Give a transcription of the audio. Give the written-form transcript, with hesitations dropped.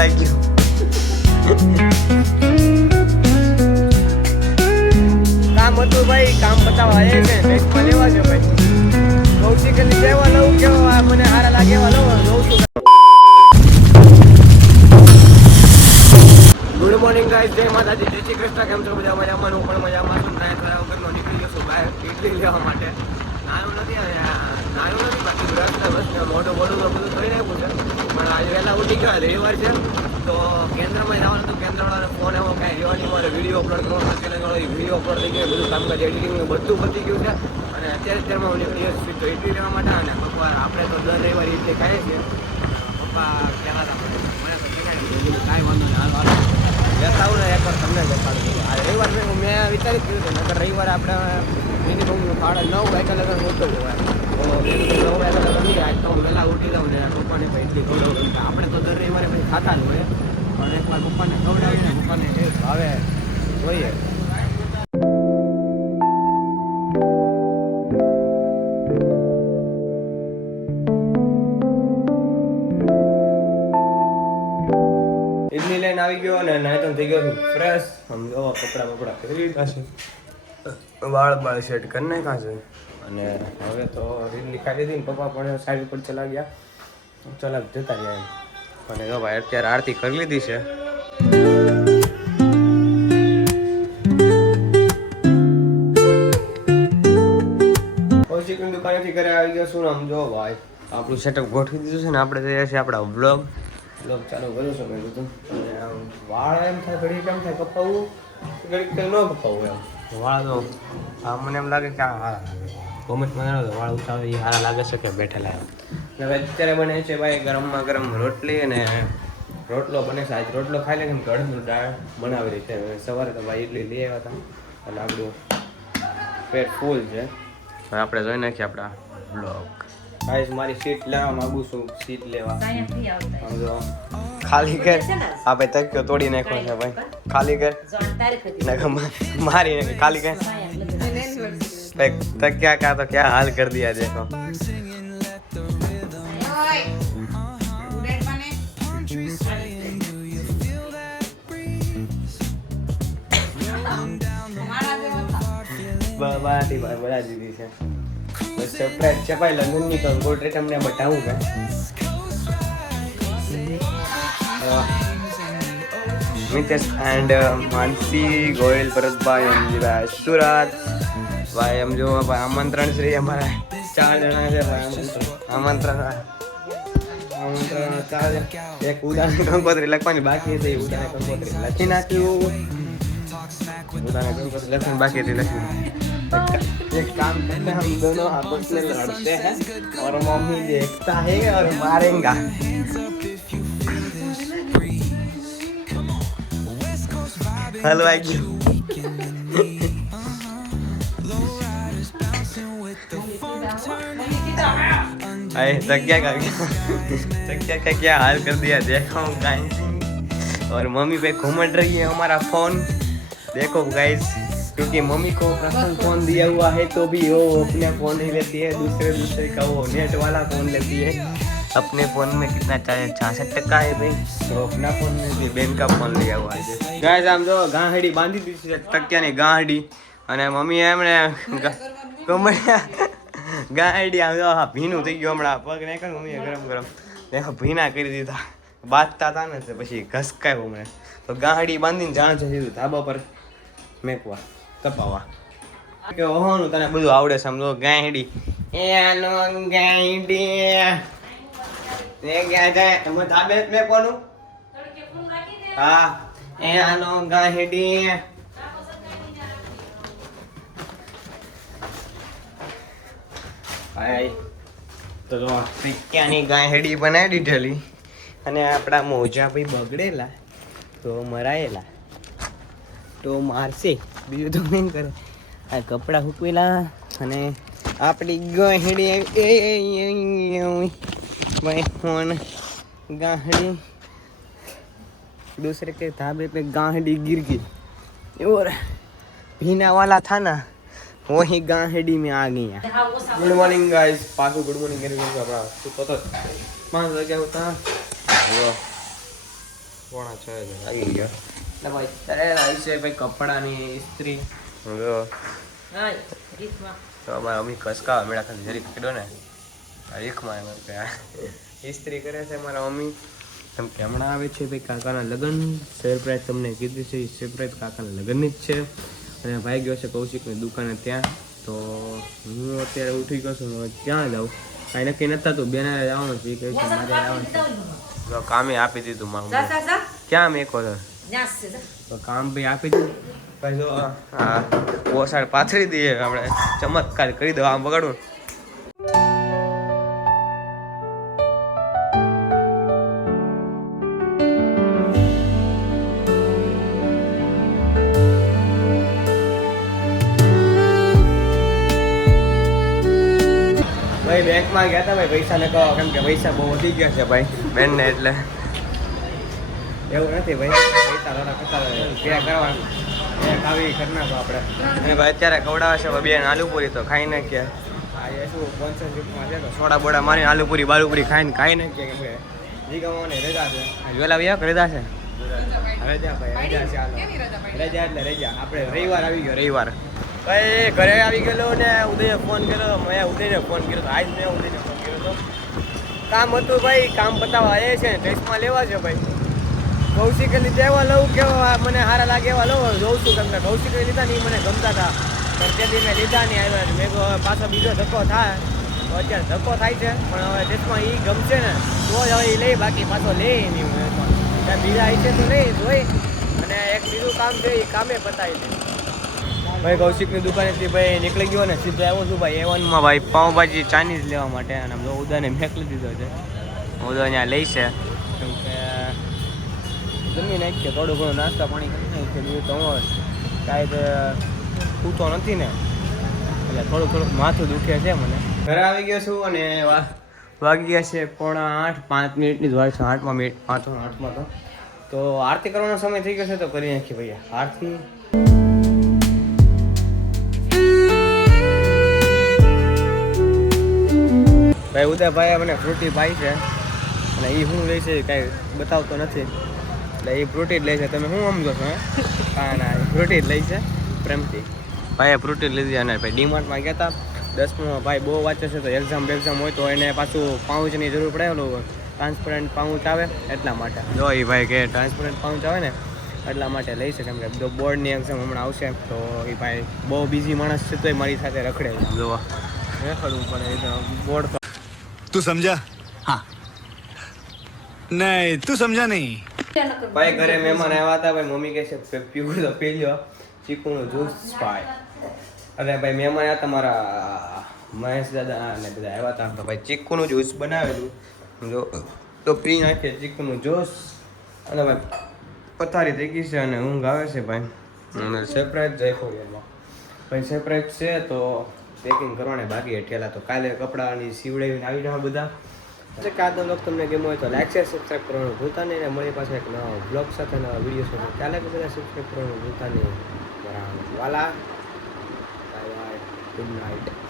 હલવાઈ ગયું. કામ હતું ભાઈ, કામ બતાવવા આવે છે, બેંકમાં લેવા છે ભાઈ. કૌશિકલી કેવા લઉં, કેવા મને સારા લાગે એવા લઉં છું. ગુડ મોર્નિંગ ગાઈસ, જય માતાજી, જય શ્રી કૃષ્ણ. કેમ છો બધા? મજામાં? હું પણ મજામાં છું. થોડા વખતનો નીકળી ગયો છું બહાર ઇડલી લેવા માટે. નાનું નથી બાકી બ્રશ મોટું તો બધું કરી નાખ્યું છે. પણ આજે વહેલા ઉઠી ગયા, રવિવાર છે તો કેન્દ્રમાં જવાનું હતું. કેન્દ્રવાળાનો ફોન એવો કાંઈ રહેવાની, મારે વિડીયો અપલોડ કરવાનો ચેનલવાળો વિડીયો અપલોડ થઈ ગયો, બધું કામકાજ એડિટિંગ બધું પતી ગયું છે. અને અત્યારમાં હું નીકળી ગયો છું તો ઇડલી લેવા માટે. અને પપ્પા આપણે તો દર રવિવારે ઇડલી ખાઈએ છીએ. પપ્પા કહેતા હતા મને તો કાંઈ વાંધો નહીં, હાલ લેતા આવું ને એકવાર તમને દેખાડું. આ રવિવાર મેં વિચારી કર્યું હતું, નકર રવિવારે આપણે મિનિમમ 9:30 વાગ્યા લગન મોટો હોય તો 9 વાગ્યા લગન નહીં. આજ તો હું વહેલા ઉઠી જાઉં ને પપ્પાને ભાઈ ઇડલી ખવડાવું. આપણે તો દર રવિવારે પછી ખાતા જ હોય, પણ એકવાર પપ્પાને ખવડાવીને પપ્પાને ભાવે જોઈએ. ઇડલી લઈને આવી ગયો અને નાઈ તો થઈ ગયો છું ફ્રેશ. સમજો કપડાં પહેરી લીધા છે, વાળ સેટ કરી નાખ્યા છે. અને હવે તો ઇડલી ખાઈ લીધી ને પપ્પા પણ સાઈડ પર ચલા ગયા, ચલા જતા રહ્યા એમ. અને જો ભાઈ અત્યારે આરતી કરી લીધી છે. કૌશિકની દુકાનેથી ઘરે આવી ગયો છું. આમ જો ભાઈ આપણું સેટઅપ ગોઠવી દીધું છે ને આપણે જઈએ છીએ આપણા વ્લોગ ચાલુ કર્યું છે મેં કીધું. અને આમ વાળ એમ થાય ઘડી કેમ થાય કપાવવું, ઘડી કંઈ ન કપાવવું એમ. વાળ તો મને એમ લાગે કે હા કોમેન્ટમાં જણાવો વાળ ઉઠાવે એ સારા લાગે છે કે બેઠેલા એમ. હવે અત્યારે બને છે ભાઈ ગરમમાં ગરમ રોટલી અને રોટલો બને છે. આજ રોટલો ખાઈ લે કેમ કે અડદનું દાળ બનાવી રહી છે. સવારે તો ભાઈ ઇડલી લઈ આવ્યા હતા એટલે આપણું પેટ ફૂલ છે. હવે આપણે જોઈ નાખીએ આપણા બ્લોગ. ગાઈસ મારી સીટ લેવા માંગુ છું, સીટ લેવા. ખાલી કર આ ભાઈ તક્યો તોડી નાખ્યો છે ભાઈ. ખાલી કર મારી ખાલી કર तकिया का तो क्या हाल कर दिया देखो. बड़ा दीदी છે સરપ્રાઈઝ છે ભાઈ લગ્નની તો ગોલ્ડ રેટ અમને બતાવું કે મિતેશ એન્ડ માનસી ગોયલ, ભરતભાઈ, અંજીભાઈ, સુરત ભાઈ. એમ જો ભાઈ આમંત્રણ શ્રી અમારા 4 જણા છે ભાઈ. આમંત્રણ 4. એક ઉદાની કંકોત્રી લખવાની બાકી હતી, ઉદાની કંકોત્રી લખી નાખ્યું. ઉદાની કંકોત્રી લખવાની બાકી હતી લખી. एक काम करते हैं हम दोनों आपस में लड़ते हैं और मम्मी देखता है और मारेगा. हलवाई गयो तकिया का क्या हाल कर दिया देखो गाइस. और मम्मी पे घूमट रही है हमारा फोन देखो गाइस, क्योंकि मम्मी को पर्सनल फोन दिया हुआ है तो भी वो अपने फोन नहीं लेती है, दूसरे का वो नेट वाला फोन लेती है. अपने फोन में कितना 66% है भाई, तो अपना फोन में भी बेन का फोन लिया हुआ है. गाइस આમ જો ગાંહડી બાંધી દીધી છે તકિયાની ગાંહડી. અને મમ્મી એમણે ગાંહડી આમ જો ભીનું થઈ ગયું હમણાં પગ નાખ્યો મમ્મીએ ગરમ દેખો ભીના કરી દીધા. બાંધતા હતા ને પછી ઘસકાયો હમણાં તો ગાંહડી બાંધીને જાણ છે સીધું ધાબા પર મેકવા તપાવા કે ઓહોનું તને બધું આવડે સમજો. ગાંહડી એનો ગાંહડી એ ગયા જાય તમે ધાબે મેકવાનું. હા એનો ગાંહડી ભાઈ તો જો તકિયાની ગાંહડી બનાવી દીધેલી. અને આપણા મોજા ભાઈ બગડેલા તો મરાયેલા તો મારશે, બીજું તો નહીં કરે. આ કપડાં સૂકવેલા અને આપણી ગાંહડી भाई फोन गांहडी दूसरे के धाबे पे गांहडी गिर गई और भीना वाला था ना वही गांहडी में आ गई. गुड मॉर्निंग गाइस, पासो गुड मॉर्निंग मेरे को अपना तो पता मान लो क्या होता वो 5:45 આવી ગયા એટલે ભાઈ અત્યારે આવી છે ભાઈ કપડાની ઇસ્ત્રી જો તો અમારા અમી કસકા મેળા ખાલી જરીક કીધો ને રીખમાં એમ કે ઇસ્ત્રી કરે છે મારા મમ્મી કેમ કે હમણાં આવે છે ભાઈ કાકાના લગ્ન સરપ્રાઈઝ તમને કીધું છે એ સરપ્રાઈઝ કાકાના લગ્નની જ છે અને ભાઈ ગયો છે કૌશિકની દુકાને ત્યાં તો હું અત્યારે ઉઠી ગયો છું ક્યાં જાઉં કાંઈ નક્કી નતા તું બેને જવાનું છે એ કહે છે મારે આવવાનું કામે આપી દીધું મારું ક્યાં મેકો તો કામ ભાઈ આપી દીધું ભાઈ જો હા ઓસાડ પાથરી દઈએ આપણે ચમત્કાર કરી દો આમ બગાડું ભાઈ બેંકમાં ગયા હતા ભાઈ પૈસા ને કહો કેમ કે પૈસા બહુ વધી ગયા છે ભાઈ બેનને એટલે એવું નથી ભાઈ પૈસા થોડા કરતા ક્યાં કરવાનું એક આવી કરી નાખો આપણે અને ભાઈ અત્યારે ખવડાવે છે બેન આલુપુરી તો ખાઈ નાખીએ આ શું સ્પોન્સરશીપમાં છે તો સોડા બોડા મારીને આલુપુરી બાલુપુરી ખાઈને ખાઈ નાખીએ કેમ કે જીગાવાની રજા છે વેલા વ્યા રજા છે રજા ભાઈ રજા છે હાલો રજા એટલે રજા આપણે રવિવાર આવી ગયો રવિવાર ભાઈ ઘરે આવી ગયેલો ને ઉદયે ફોન કર્યો મેં ઉદયને ફોન કર્યો તો આજ મેં ઉદયને ફોન કર્યો તો કામ હતું ભાઈ કામ બતાવવા એ છે ટેસ્ટમાં લેવા છે ભાઈ કૌશિકે લીધે એવા લઉં કે મને સારા લાગે એવા લઉં જોઉં છું કેમ કે કૌશિકે લીધા ને એ મને ગમતા હતા પણ તેથી મેં લીધા નહીં આવ્યા મેં પાછો બીજો ધક્કો થાય તો અત્યારે ધક્કો થાય છે પણ હવે ટેસ્ટમાં એ ગમશે ને તો જ હવે એ લઈ બાકી પાછો લે નહીં હું ત્યાં બીજા આવી છે તો લઈ જોઈ અને એક બીજું કામ છે એ કામે પતાવી દે ભાઈ કૌશિકની દુકાનેથી ભાઈ નીકળી ગયો ને સીધો આવ્યો છું ભાઈ A1માં ભાઈ પાઉંભાજી ચાઇનીઝ લેવા માટે અને આમ ઉદાને મેકલી દીધો છે ઉદા અહીંયા લઈ છે કેમ કે જમી નાખીએ થોડું ઘણું નાસ્તા પાણી કરી નાખીએ બીજું તો હું કાંઈ પૂછતો નથી ને એટલે થોડુંક માથું દુખે છે મને ઘરે આવી ગયો છું અને વાગી ગયા છે 7:45 5 મિનિટની જ વાર છે 8માં મિનિટ 8માં તો આરતી કરવાનો સમય થઈ ગયો છે તો કરી નાખીએ ભાઈ આરતી ભાઈ ઉદયભાઈ મને ફ્રૂટી પાઈ છે અને એ શું લે છે કાંઈ બતાવતો નથી એટલે એ ફ્રૂટી જ લે છે તમે શું સમજો છો હા ના એ ફ્રૂટી જ લે છે પ્રેમથી ભાઈએ ફ્રૂટી લીધી અને ભાઈ ડીમાર્ટમાં ગયા હતા 10માં ભાઈ બહુ વાંચે છે તો એક્ઝામ હોય તો એને પાછું પાઉચની જરૂર પડે ઓલું ટ્રાન્સપરન્ટ પાઉચ આવે એટલા માટે જો એ ભાઈ કે ટ્રાન્સપરન્ટ પાઉચ આવે ને એટલા માટે લઈ છે કેમ કે બોર્ડની એક્ઝામ હમણાં આવશે તો એ ભાઈ બહુ બિઝી માણસ છે તોય મારી સાથે રખડે જોવા રખડવું પડે બોર્ડ તું સમજા हाँ नहीं તું સમજા નહીં ભાઈ ઘરે મહેમાન આવ્યા હતા ભાઈ મમ્મી કહે છે પીવું તો પી લો ચીકુનું જ્યુસ ભાઈ અરે ભાઈ મહેમાન આવ્યા હતા મારા મહેશ દાદા ને બધા આવ્યા હતા તો ભાઈ ચીકુનું જ્યુસ બનાવેલું જો તો પી નાખીએ ચીકુનું જ્યુસ અને ભાઈ પથારી થઈ ગઈ છે અને ઊંઘ આવે છે ભાઈ અને સરપ્રાઈઝ જાય એમાં ભાઈ સરપ્રાઈઝ છે તો પેકિંગ કરવાને બાકી હેઠેલા તો કાલે કપડાની સીવડાવીને આવી જવા બધા એટલે કે આજનો બ્લોગ તમને ગમ્યો હોય તો લાઈક શેર સબસ્ક્રાઈબ કરવાનું ભૂલતા નહીં અને મળી પાસે એક નવા બ્લોગ સાથે નવા વિડીયો સાથે કાલે બધા સબસ્ક્રાઈબ કરવાનું ભૂલતા નહીં બરાબર વાલા બાય બાય ગુડ નાઇટ